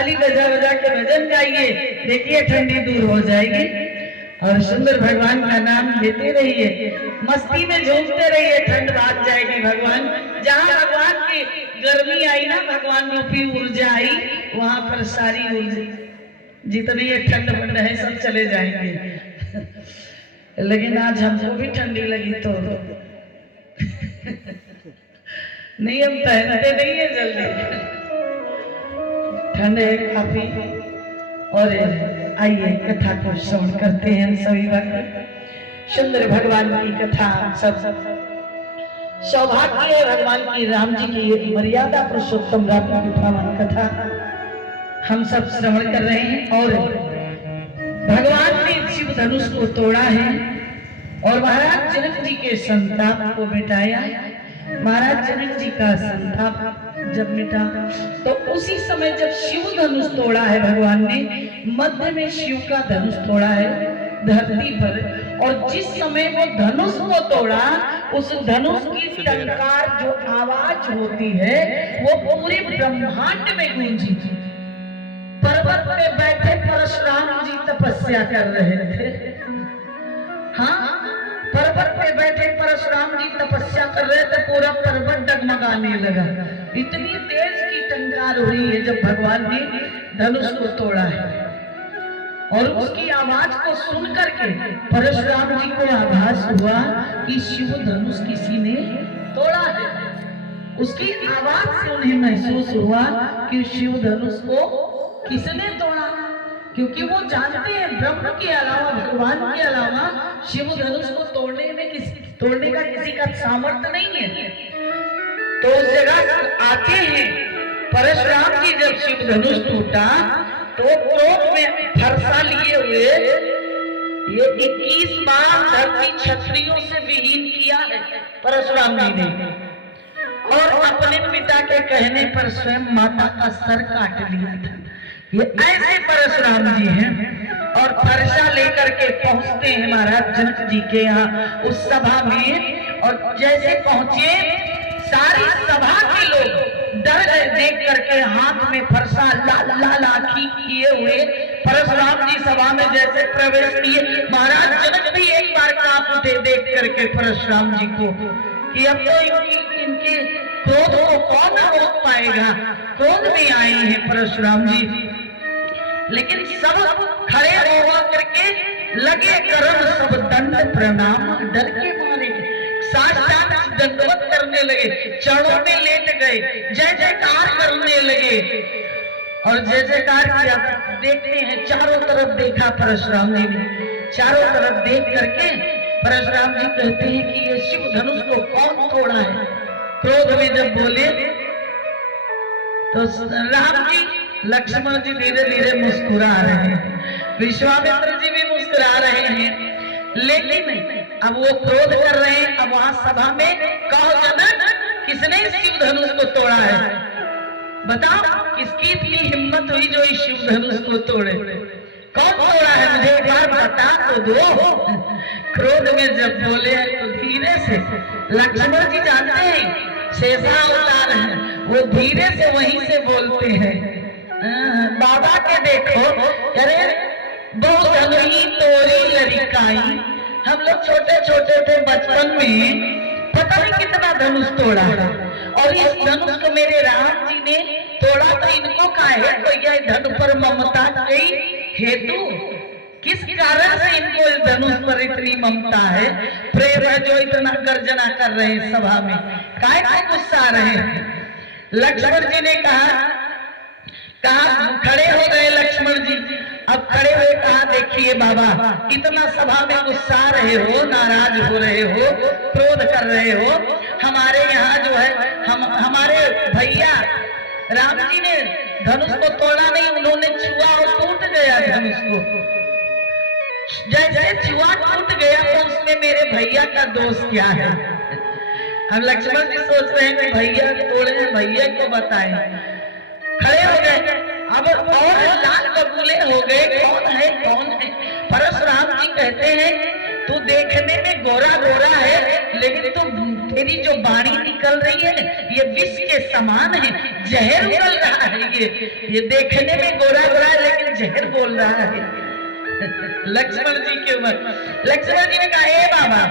ताली बजा बजा के भजन गाइए, देखिए ठंडी दूर हो जाएगी। और सुंदर भगवान का नाम लेते रहिए, मस्ती में झूमते रहिए, ठंड भाग जाएगी। भगवान जहाँ भगवान की गर्मी आई ना, भगवान रूपी ऊर्जा आई, वहां पर सारी ऊर्जा जितनी ये ठंड बंड है सब चले जाएंगे। लेकिन आज हमको भी ठंडी लगी तो नहीं, हम पहनते नहीं है जल्दी, ठंड है काफी। और आइए कथा को श्रवण करते हैं सभी भक्त। सुंदर भगवान की कथा, सब सौभाग्य है भगवान की, राम जी की मर्यादा पुरुषोत्तम राम की पावन कथा हम सब श्रवण कर रहे हैं। और भगवान ने शिव धनुष को तोड़ा है और महाराज जनक जी के संताप को मिटाया। महाराज जनक जी का संताप जब मिटा तो उसी समय जब शिव धनुष तोड़ा है भगवान ने, मध्य में शिव का धनुष तोड़ा है धरती पर। और जिस समय वो धनुष को तोड़ा, उस धनुष की टंकार जो आवाज होती है वो पूरे ब्रह्मांड में गूंजी। पर्वत पे बैठे परशुराम जी तपस्या कर रहे थे। हाँ, पर्वत पे बैठे परशुराम जी तपस्या कर रहे थे, पूरा पर्वत डगमगाने लगा। इतनी तेज की टंकार हुई है जब भगवान ने धनुष को तोड़ा है। और उसकी आवाज को सुन करके परशुराम जी को आभास हुआ कि शिव धनुष किसी ने तोड़ा है। उसकी आवाज से उन्हें महसूस हुआ कि शिव धनुष को किसने तोड़ा, क्योंकि वो जानते हैं ब्रह्म के अलावा, भगवान के अलावा शिव धनुष को तोड़ने का किसी का सामर्थ्य नहीं है। तो उस जगह आते हैं परशुराम जी, जब शिव धनुष टूटा तो क्रोध में फरसा लिए हुए ये 21 बार धरती क्षत्रियों से विहीन किया है परशुराम जी ने। और अपने पिता के कहने पर स्वयं माता का सर काट लिया था। ये ऐसे परशुराम जी हैं। और फरसा लेकर के पहुंचते हैं महाराज जनक जी के यहाँ उस सभा में। और जैसे पहुंचे, सारी सभा के लोग डर गए देख करके, हाथ में फरसा लाल लाल आंखी किए हुए परशुराम जी सभा में जैसे प्रवेश किए, महाराज जनक भी एक बार कांप उठे देख करके परशुराम जी को कि अब तो इनके क्रोध को कौन रोक पाएगा। क्रोध में आए हैं परशुराम जी, लेकिन सब खड़े हो करके लगे करम सब दंड प्रणाम, डर के मारे साष्टांग दंडवत करने लगे, चरणों में लेट गए, जय जयकार करने लगे। और जय जयकार किया, देखते हैं चारों तरफ देखा परशुराम जी ने, चारों तरफ देख करके परशुराम जी कहते हैं कि ये शिव धनुष को कौन तोड़ा है। क्रोध में जब बोले तो राम जी लक्ष्मण जी धीरे धीरे मुस्कुरा रहे हैं, विश्वामित्र जी भी मुस्कुरा रहे हैं। लेकिन अब वो क्रोध कर रहे हैं। अब वहां सभा में कहो जनक, किसने शिव धनुष को तोड़ा है? बताओ किसकी इतनी हिम्मत हुई जो इस शिव धनुष को तोड़े? कौन तोड़ा है? मुझे एक बार बता तो दो। क्रोध में जब बोले तो धीरे से, लक्ष्मण जी जानते हैं शेषा अवतार है, वो धीरे से वहीं से बोलते हैं, बाबा के देखो, अरे बहुत धनुही तोड़ी लड़िकाई। हम लोग छोटे छोटे थे बचपन में, पता नहीं कितना धनुष तोड़ा है। और इस धनुष को मेरे राम जी ने तोड़ा तो इनको काहे भैया धनु पर ममता की हेतु, किस कारण से इनको इस धनुष पर इतनी ममता है, प्रेम है, जो इतना गर्जना कर रहे हैं सभा में, काहे को गुस्सा रहे हैं? लक्ष्मण जी ने कहा खड़े हो गए लक्ष्मण जी। अब खड़े हुए कहा, देखिए बाबा, इतना सभा में गुस्सा रहे हो, नाराज हो रहे हो, क्रोध कर रहे हो। हमारे यहाँ जो है हमारे भैया राम जी ने धनुष को तोड़ा नहीं, उन्होंने छुआ और टूट गया धनुष को। जैसे छुआ टूट गया तो उसमें मेरे भैया का दोष क्या है? हम लक्ष्मण जी सोच रहे हैं कि भैया तोड़े, भैया को बताएं। खड़े हो गए, अब और लाल बबूले हो गए, कौन है कौन है? परशुराम जी कहते हैं तू देखने में गोरा गोरा है, लेकिन तू तेरी जो बाणी निकल रही है ये विष के समान है, जहर उगल रहा है। ये देखने में गोरा गोरा है लेकिन जहर बोल रहा है। लक्ष्मण जी के ऊपर लक्ष्मण जी ने कहा, हे बाबा,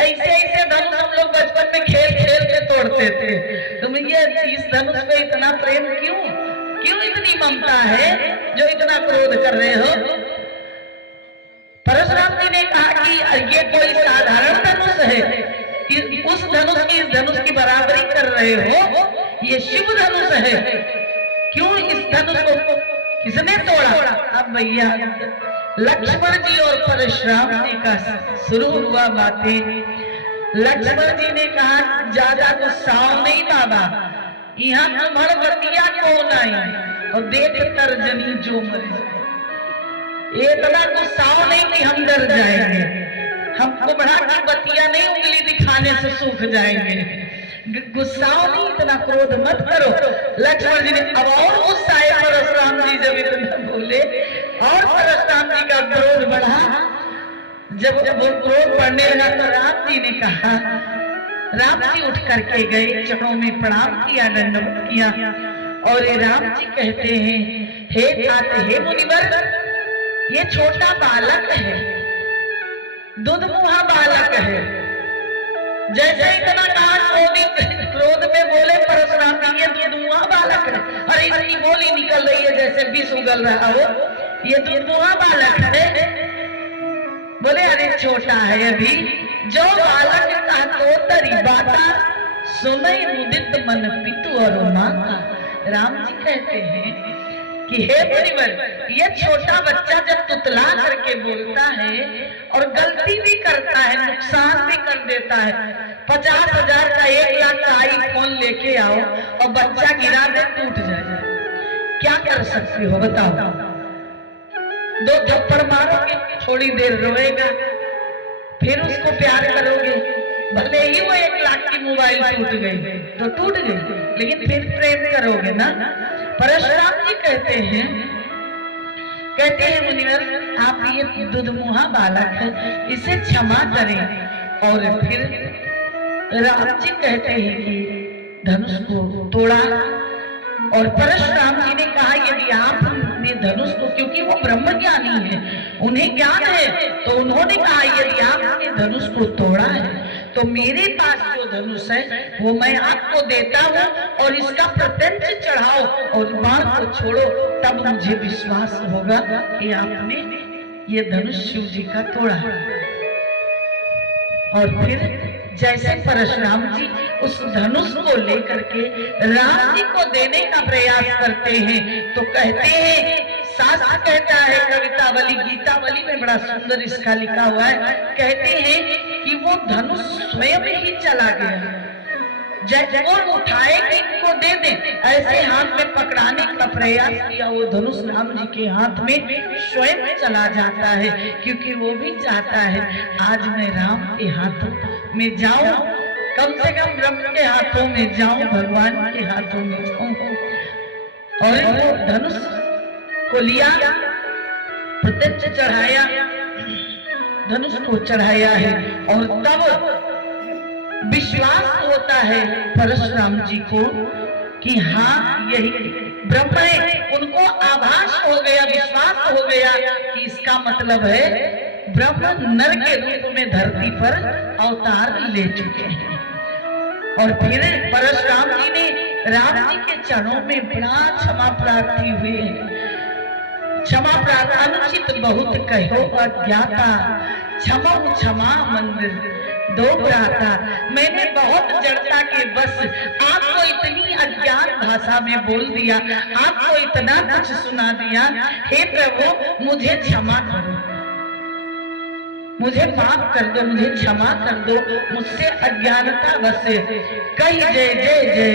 ऐसे ऐसे धनुष हम लोग बचपन में खेल खेल के तोड़ते थे, तुम ये इस धनुष पे इतना प्रेम क्यों, क्यों इतनी ममता है जो इतना क्रोध कर रहे हो? परशुराम जी ने कहा कि ये कोई साधारण धनुष है, उस धनुष की इस धनुष की बराबरी कर रहे हो, ये शिव धनुष है, क्यों इस धनुष को किसने तोड़ा? अब भैया लक्ष्मण जी और परशुराम जी का शुरू हुआ बातें। लक्ष्मण जी ने कहा, ज्यादा गुस्साओ नहीं बाबा, यहाँ तुम्हारा बतिया कौन आई और देख तर्जनी जो मर जाए। इतना गुस्साओ नहीं कि हम डर जाएंगे, हम कुम्हड़ा की बतिया नहीं उंगली दिखाने से सूख जाएंगे। गुस्साओ नहीं, इतना क्रोध मत करो। लक्ष्मण जी ने अब और गुस्सा आया परशुराम जी जब इतना बोले, और परशुराम जी का क्रोध बढ़ा। जब वो क्रोध बढ़ने लगा तो राम जी ने कहा, राम जी उठ करके गए, चरणों में प्रणाम किया, दंडवत किया, और ये राम जी कहते हैं, हे तात, हे मुनिवर, ये छोटा बालक है, दुधमुहा बालक है। जैसे इतना कहा, क्रोध में बोले परशुराम जी, ये दुधमुहा बालक है, और इतनी बोली निकल रही है जैसे विष उगल रहा हो, ये दुधमुहा बालक है। बोले अरे छोटा है अभी, जो बालक का तो तरी बाता सुनई मुदित मन पितु और माता। राम जी कहते हैं कि हे मुनिवर, ये छोटा बच्चा जब तुतला करके बोलता है और गलती भी करता है, नुकसान भी कर देता है, 50,000 का 1 लाख का आईफोन लेके आओ और बच्चा गिरा दे, टूट जाए, क्या कर सकती हो बताओ? 2 थप्पड़ मारोगे, थोड़ी देर रोएगा, फिर उसको प्यार करोगे, भले ही वो 1 लाख की मोबाइल टूट गई तो टूट गई, लेकिन फिर प्रेम करोगे ना। परशुराम जी कहते हैं मुनिवर, आप ये दुधमुहा बालक है, इसे क्षमा करें। और फिर राम जी कहते हैं कि धनुष को तोड़ा, और परशुराम जी ने कहा, यदि आपने धनुष को, क्योंकि वो ब्रह्म ज्ञानी है, उन्हें ज्ञान है, तो उन्होंने कहा यदि आपने धनुष को तोड़ा है तो मेरे पास जो धनुष है वो मैं आपको देता हूँ, और इसका प्रत्यंच चढ़ाओ और बाण को छोड़ो, तब मुझे विश्वास होगा कि आपने ये धनुष शिव जी का तोड़ा। और फिर जैसे परशुराम जी उस धनुष को लेकर के राम जी को देने का प्रयास करते हैं, तो कहते हैं, शास्त्र कहता है, कवितावली गीतावली में बड़ा सुंदर इसका लिखा हुआ है, कहते हैं कि वो धनुष स्वयं ही चला गया, जैसे वो उठाए कि इनको दे दे, ऐसे हाथ में पकड़ाने का प्रयास किया, वो धनुष राम जी के हाथ में स्वयं चला जाता है, क्योंकि वो भी चाहता है आज मैं राम के हाथों में जाऊं, कम से कम ब्रह्म के हाथों में जाऊं, भगवान के हाथों में जाऊं। और वो धनुष को लिया, प्रत्यक्ष चढ़ाया, धनुष को चढ़ाया है, और तब विश्वास होता है परशुराम जी को कि हाँ यही ब्रह्म है। उनको आभास हो गया, विश्वास हो गया कि इसका मतलब है ब्रह्म नर के रूप में धरती पर अवतार ले चुके हैं। और फिर परशुराम जी ने राम जी के चरणों में बड़ा क्षमा प्रार्थी हुए, क्षमा प्रार्थना, अनुचित बहुत कहो अज्ञाता, क्षमा क्षमा मंदिर दो भ्राता। मैंने बहुत जड़ता के बस आपको इतनी अज्ञान भाषा में बोल दिया, आपको इतना कुछ सुना दिया, हे प्रभु मुझे क्षमा करो, मुझे माफ कर दो, मुझे क्षमा कर दो, मुझसे अज्ञानता बसे। कही जय जय जय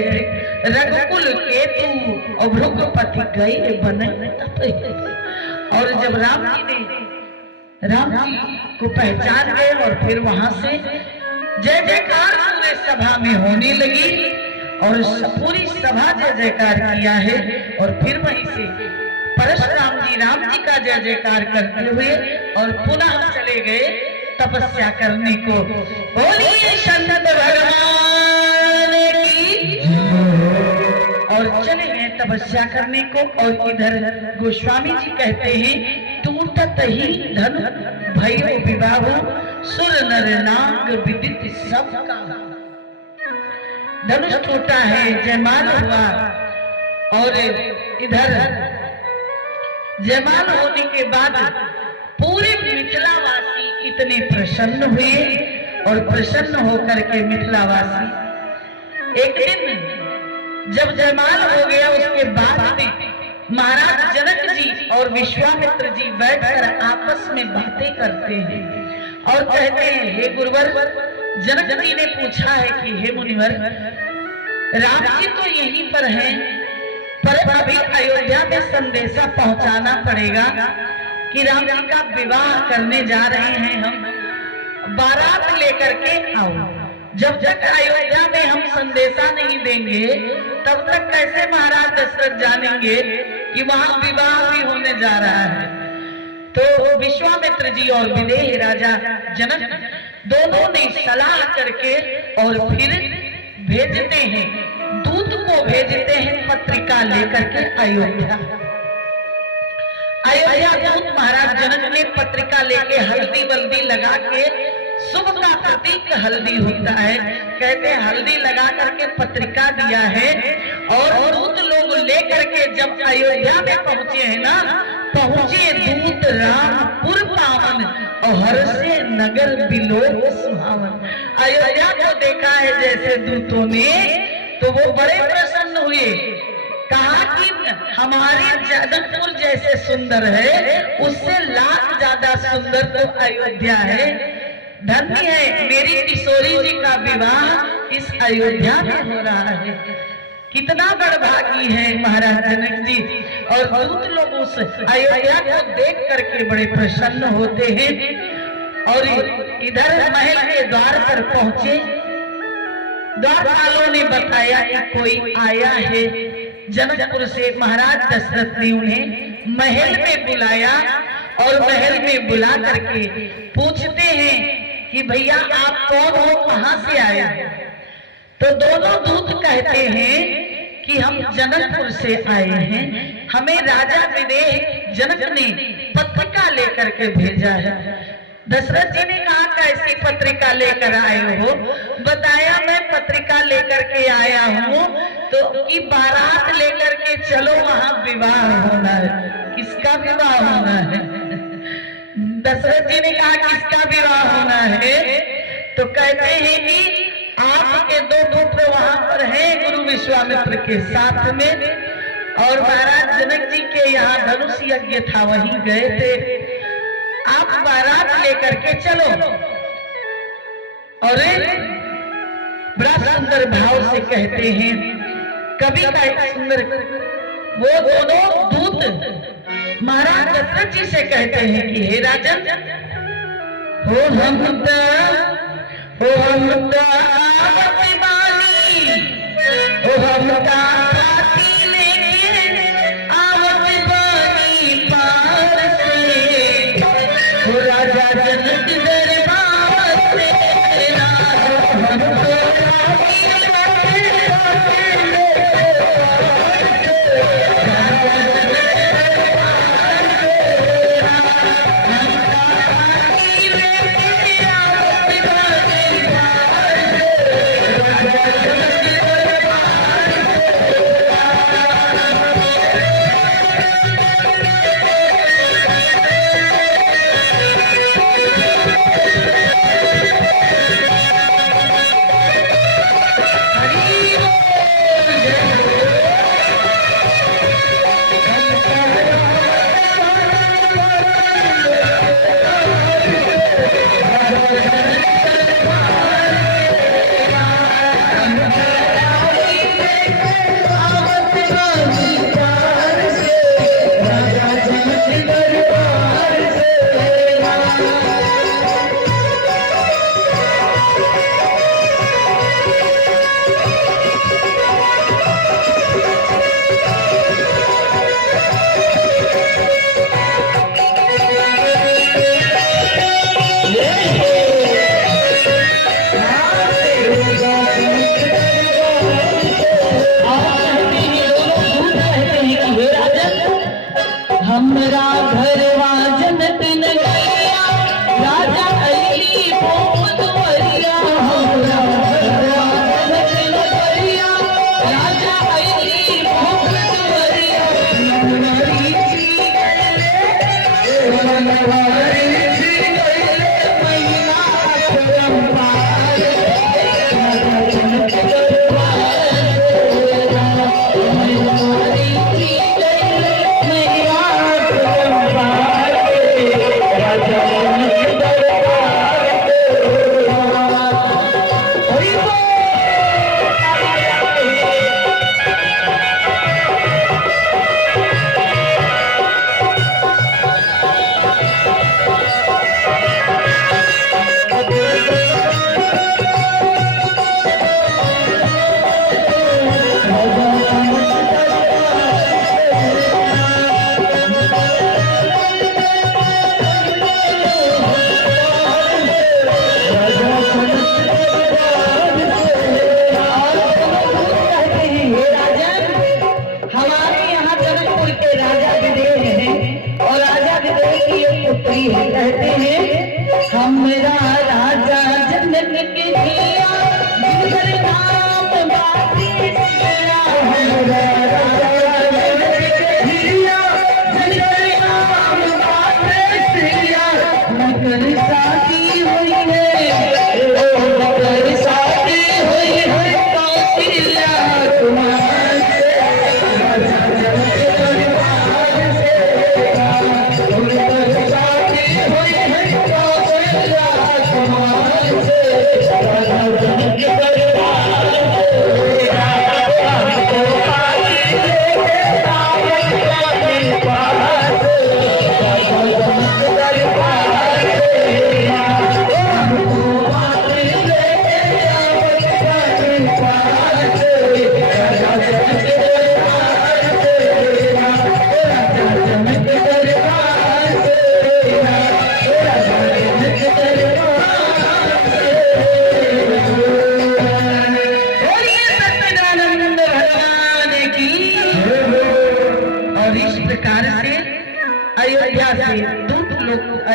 रघुकुल केतु और भृगुपति गए बने। और जब राम जी को पहचान गए और फिर वहां से जय जयकार पूरे सभा में होने लगी, और पूरी सभा जय जयकार किया है। और फिर वहीं से परशुराम जी राम जी का जय जयकार करते हुए और पुनः चले गए तपस्या करने को। बोलिए शंकर भगवान की। और चले गए तपस्या करने को। और इधर गोस्वामी जी कहते हैं टूटत ही धन भयो विवाह सुर नर नाग विदित सबका। धनुष टूटा है, जयमाल हुआ। और इधर जयमाल होने के बाद पूरे मिथिलावासी इतने प्रसन्न हुए। और प्रसन्न होकर के मिथिलावासी एक दिन जब जयमाल हो गया उसके बाद में महाराज जनक जी और विश्वामित्र जी बैठकर आपस में बातें करते हैं और कहते हैं हे गुरुवर, जनक जी ने पूछा है कि हे मुनिवर, राम जी तो यहीं पर हैं, पर अभी अयोध्या में संदेशा पहुंचाना पड़ेगा कि राम जी का विवाह करने जा रहे हैं, हम बारात लेकर के आओ। जब तक अयोध्या में हम संदेशा नहीं देंगे तब तक कैसे महाराज दशरथ जानेंगे कि वहां विवाह भी होने जा रहा है। तो विश्वामित्र जी और विदेह राजा जनक दोनों ने सलाह करके और फिर भेजते हैं, दूत को भेजते हैं पत्रिका लेकर के अयोध्या। अयोध्या दूत महाराज जनक ने पत्रिका लेके हल्दी वल्दी लगा के, शुभ का प्रतीक हल्दी होता है, कहते हैं हल्दी लगा करके पत्रिका दिया है। और दूत लोग लेकर के जब अयोध्या में पहुंचे हैं ना, पहुंचे दूत रामपुर पावन और हर्षे नगर बिलोक सुहावन। अयोध्या को देखा है जैसे दूतों ने, तो वो बड़े प्रसन्न हुए। कहा कि हमारे जनकपुर जैसे सुंदर है, उससे लाख ज्यादा सुंदर तो अयोध्या है। धन्य है, मेरी किशोरी जी का विवाह इस अयोध्या में हो रहा है। कितना बड़भागी है महाराज जनक जी। और दूत लोग उस अयोध्या को देख करके बड़े प्रसन्न होते हैं। और इधर महल के द्वार पर पहुंचे, द्वारपालों ने बताया कि कोई आया है जनकपुर से। महाराज दशरथ ने उन्हें महल में बुलाया और महल में बुला करके पूछते हैं कि भैया आप कौन हो, कहां से आए? तो दोनों दूत कहते हैं कि हम जनकपुर से आए हैं, हमें राजा विदेह जनक ने पत्रिका लेकर के भेजा है। दशरथ जी ने कहा कैसी पत्रिका लेकर आए हो? बताया मैं पत्रिका लेकर के आया हूँ तो कि बारात लेकर के चलो, वहां विवाह होना है। किसका विवाह होना है? दशरथ जी ने कहा किसका विवाह होना है? तो कहते हैं कि आपके दो पुत्र वहां पर हैं गुरु विश्वामित्र के साथ में, और महाराज जनक जी के यहाँ धनुष यज्ञ था, वहीं गए थे। आप बारात लेकर के चलो। और बड़ा सुंदर भाव से कहते हैं, कवि का एक सुंदर, वो दोनों दूत महाराज दशरथ जी से कहते हैं कि हे राजन, हो हमदा आवत बानी, हो हमदा पाती लेके आवत बानी पार से, हो राजा जनक दरबार से, हमको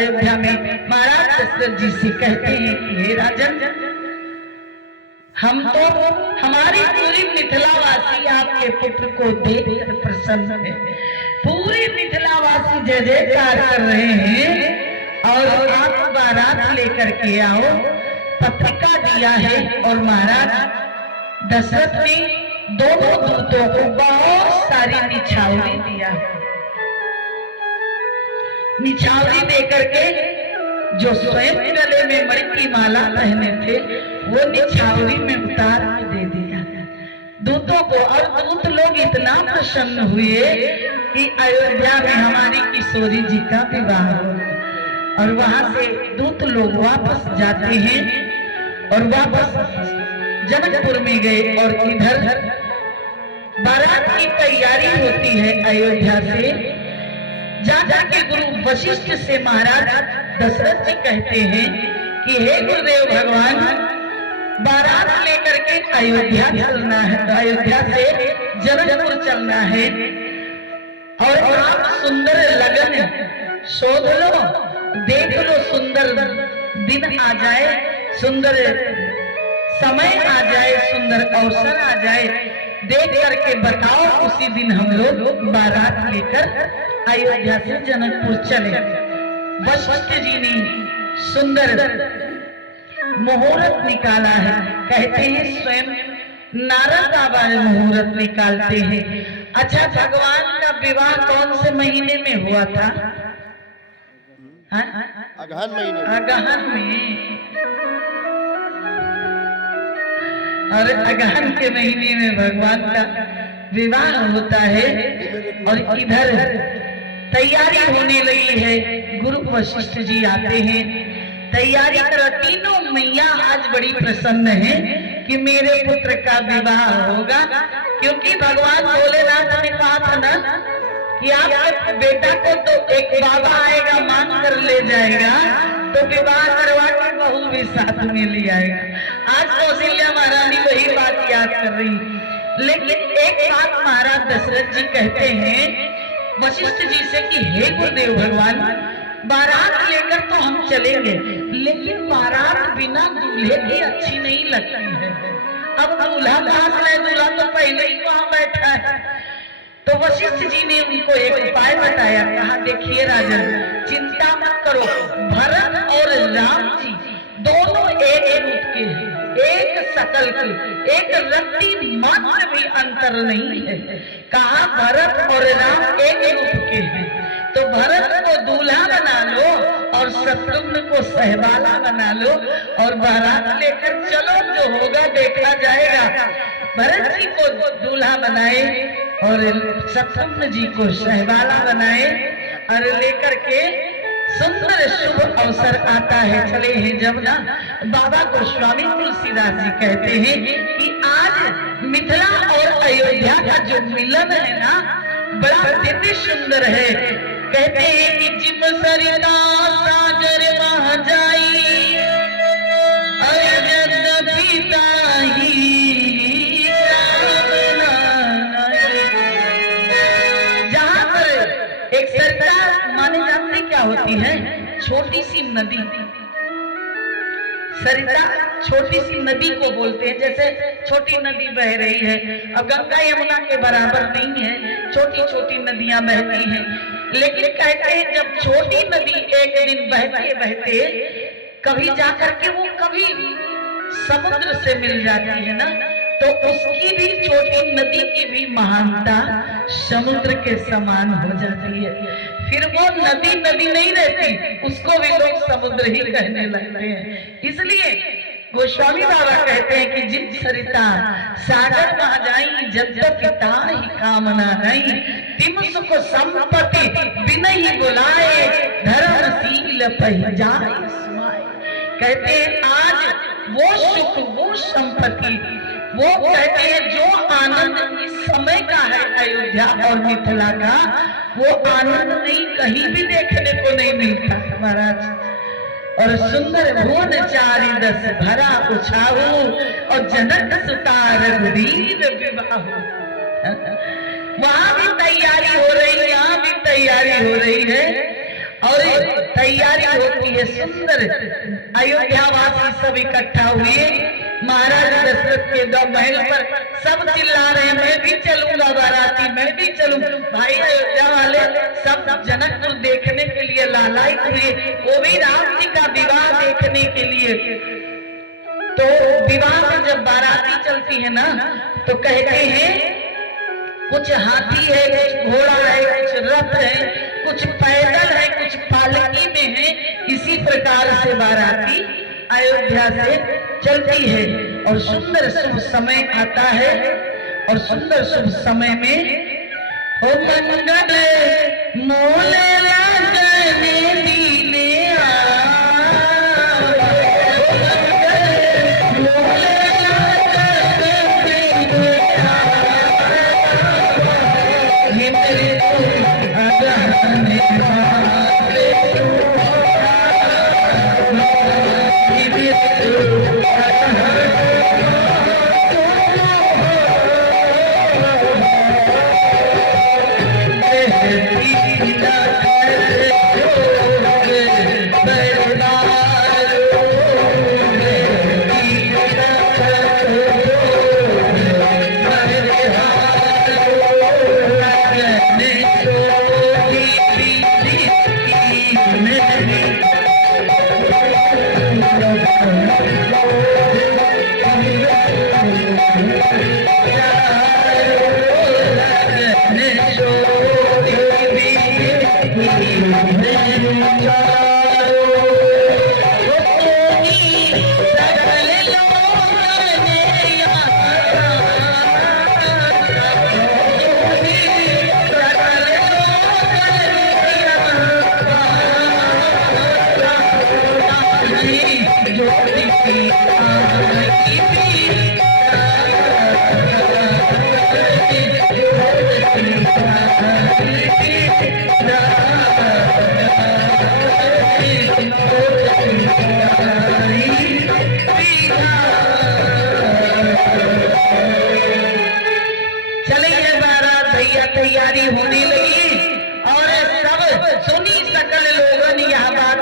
अयोध्या में महाराज दशरथ जी से कहते हैं कि हे राजन, हम तो हमारी पूरी मिथिलावासी आपके पुत्र को देखकर प्रसन्न है। पूरी मिथिलावासी जय जयकार कर रहे हैं और आप बारात लेकर के आओ, पत्रिका दिया है। और महाराज दशरथ ने दोनों दूतों को बहुत सारी निछावरी दिया। निछावरी देकर के जो स्वयं गले में मणि की माला पहने थे वो निछावरी में उतार के दे दिया दूतों को। और दूत लोग इतना प्रसन्न हुए कि अयोध्या में हमारी किशोरी जी का विवाह हो। और वहां से दूत लोग वापस जाते हैं और वापस जनकपुर में गए। और इधर बारात की तैयारी होती है अयोध्या से। जा के गुरु वशिष्ठ से महाराज दशरथ जी कहते हैं कि हे गुरुदेव भगवान, बारात लेकर के अयोध्या चलना है, अयोध्या से जनकपुर चलना है। और आप सुंदर लगन शोध लो, देख लो, सुंदर दिन आ जाए, सुंदर समय आ जाए, सुंदर अवसर आ जाए, देख करके बताओ, उसी दिन हम लोग बारात लेकर अयोध्या से जनकपुर चले। वशिष्ठ जी ने सुंदर मुहूर्त निकाला है। कहते हैं स्वयं नारद बाबा मुहूर्त निकालते हैं। अच्छा, भगवान का विवाह कौन से महीने में हुआ था? अगहन महीने। अगहन में। और अगहन के महीने में भगवान का विवाह होता है। और इधर तैयारी होने लगी है। गुरु वशिष्ठ जी आते हैं, तैयारी करो। तीनों मैया आज बड़ी प्रसन्न है कि मेरे पुत्र का विवाह होगा, क्योंकि भगवान भोलेनाथ ने कहा था ना कि आपके बेटा को तो एक बाबा आएगा मांग कर ले जाएगा, तो विवाह करवा के बहू भी साथ में ले आएगा। आज कौशल्या महारानी वही बात याद कर रही। लेकिन एक बात महाराज दशरथ जी कहते हैं वशिष्ठ जी से कि हे गुरुदेव भगवान, बारात लेकर तो हम चलेंगे, लेकिन बारात बिना दूल्हे की अच्छी नहीं लगती है। अब दूल्हा कहां से लाए? दूल्हा तो पहले ही वहां बैठा है। तो वशिष्ठ जी ने उनको एक उपाय बताया। कहा देखिए राजन, चिंता मत करो, भरत और राम जी दोनों एक रूप के हैं, एक शकल के, एक रत्ती मात्र भी अंतर नहीं है। कहा भरत और राम एक रूप के हैं, तो भरत को दूल्हा बना लो और शत्रुघ्न को सहबाला बना लो और बारात लेकर चलो, जो होगा देखा जाएगा। भरत जी को दूल्हा बनाए और शत्रुघ्न जी को सहबाला बनाए और लेकर के सुंदर शुभ अवसर आता है। चले हैं जब ना, बाबा गोस्वामी तुलसीदास जी कहते हैं कि आज मिथिला और अयोध्या का जो मिलन है ना, बड़ा दिव्य सुंदर है। कहते हैं कि जिम सरिता सागर बह जाई, अयोध्या पिता ही एक सरिता माने जानते क्या होती है? छोटी सी नदी। सरिता छोटी सी नदी को बोलते हैं। जैसे छोटी नदी बह रही है, अब गंगा यमुना के बराबर नहीं है, छोटी छोटी नदियां बहती हैं। लेकिन कहते हैं जब छोटी नदी एक दिन बहते बहते कभी जाकर के वो कभी समुद्र से मिल जाती है ना, तो उसकी भी, छोटी नदी की भी महानता समुद्र के समान हो जाती है। फिर वो नदी नदी नहीं रहती, उसको भी लोग समुद्र ही कहने लगते हैं। इसलिए गोस्वामी बाबा कहते हैं कि जिन सरिता सागर बह जाई, जब पिता ही कामना नहीं, तिम सुख संपत्ति बिन ही बुलाए, धर्मशील पह जाए। कहते हैं आज वो सुख, वो संपत्ति, वो कहते हैं जो आनंद इस समय का है अयोध्या और मिथिला का, वो आनंद नहीं कहीं भी देखने को नहीं मिलता महाराज। और सुंदर भुवन चारि दस भरा उछाहू, और जनक सुता रघुवीर विवाहू। वहां भी तैयारी हो रही, यहाँ भी तैयारी हो रही है। और तैयारी होती है सुंदर। अयोध्यावासी सब इकट्ठा हुए महाराज दशरथ के महल पर, सब चिल्ला रहे हैं मैं भी चलूंगा बाराती, मैं भी चलूं। भाई अयोध्या वाले सब जनकपुर देखने के लिए लालायित हुए, वो भी राम जी का विवाह देखने के लिए। तो विवाह में जब बाराती चलती है ना, तो कहते हैं कुछ हाथी है, कुछ घोड़ा है, कुछ रथ है, कुछ पैदल है, कुछ पालकी में है। इसी प्रकार से बाराती अयोध्या से चलती है और सुंदर शुभ समय आता है। और सुंदर शुभ समय में हो मंगल मोले लागने दीने तैयारी होने लगी और सब सुनी सकल लोगों ने यह बात।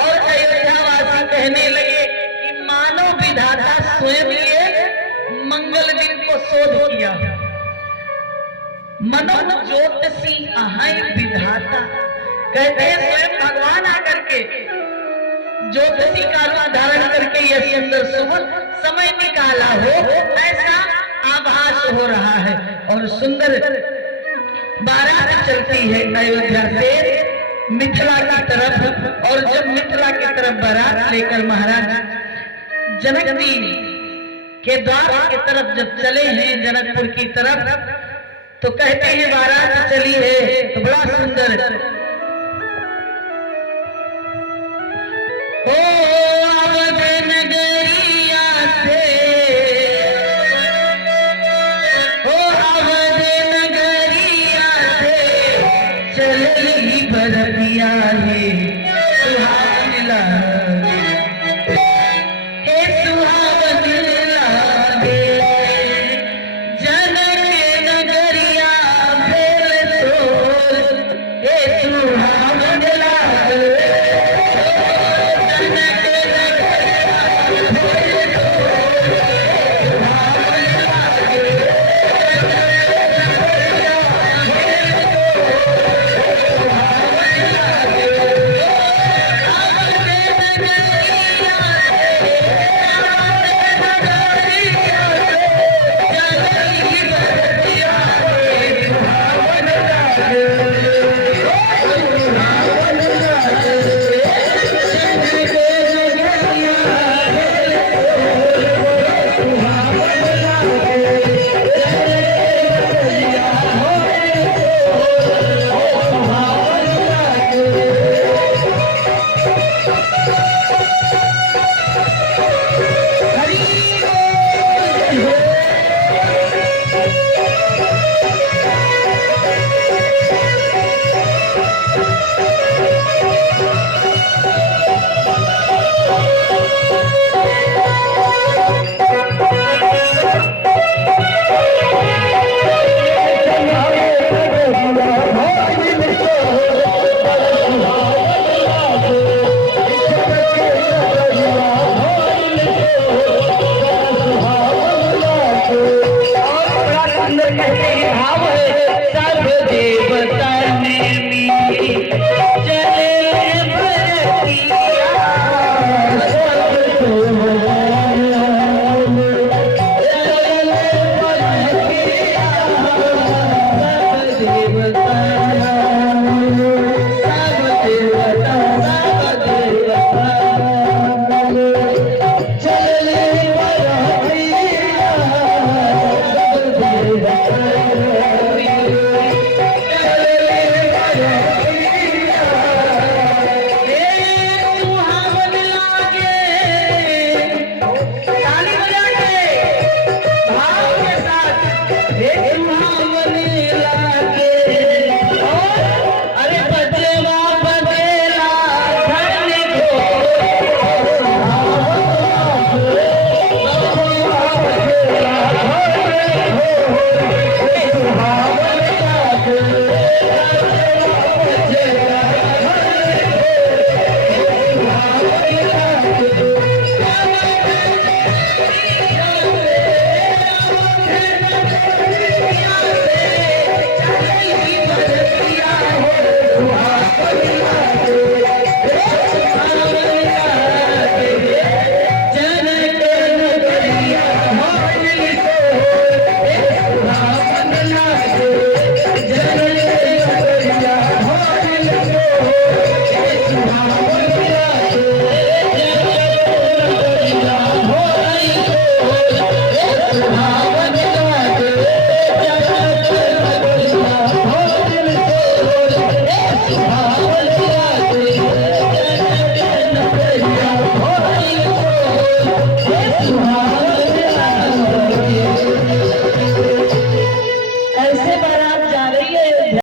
और अयोध्यावासी कहने लगे कि मानो विधाता स्वयं ये मंगल दिन को शोध किया, मनो ज्योतिषी अहाय विधाता। कहते हैं स्वयं भगवान आकर के ज्योतिषी का रूप धारण करके यह सुंदर शुभ समय निकाला हो, ऐसा आभास हो रहा है। और सुंदर बारात चलती है अयोध्या से मिथिला की तरफ। और जब मिथिला की तरफ बारात लेकर महाराज जनक जी के द्वार की तरफ जब चले हैं जनकपुर की तरफ, तो कहते हैं बारात चली है तो बड़ा सुंदर ओ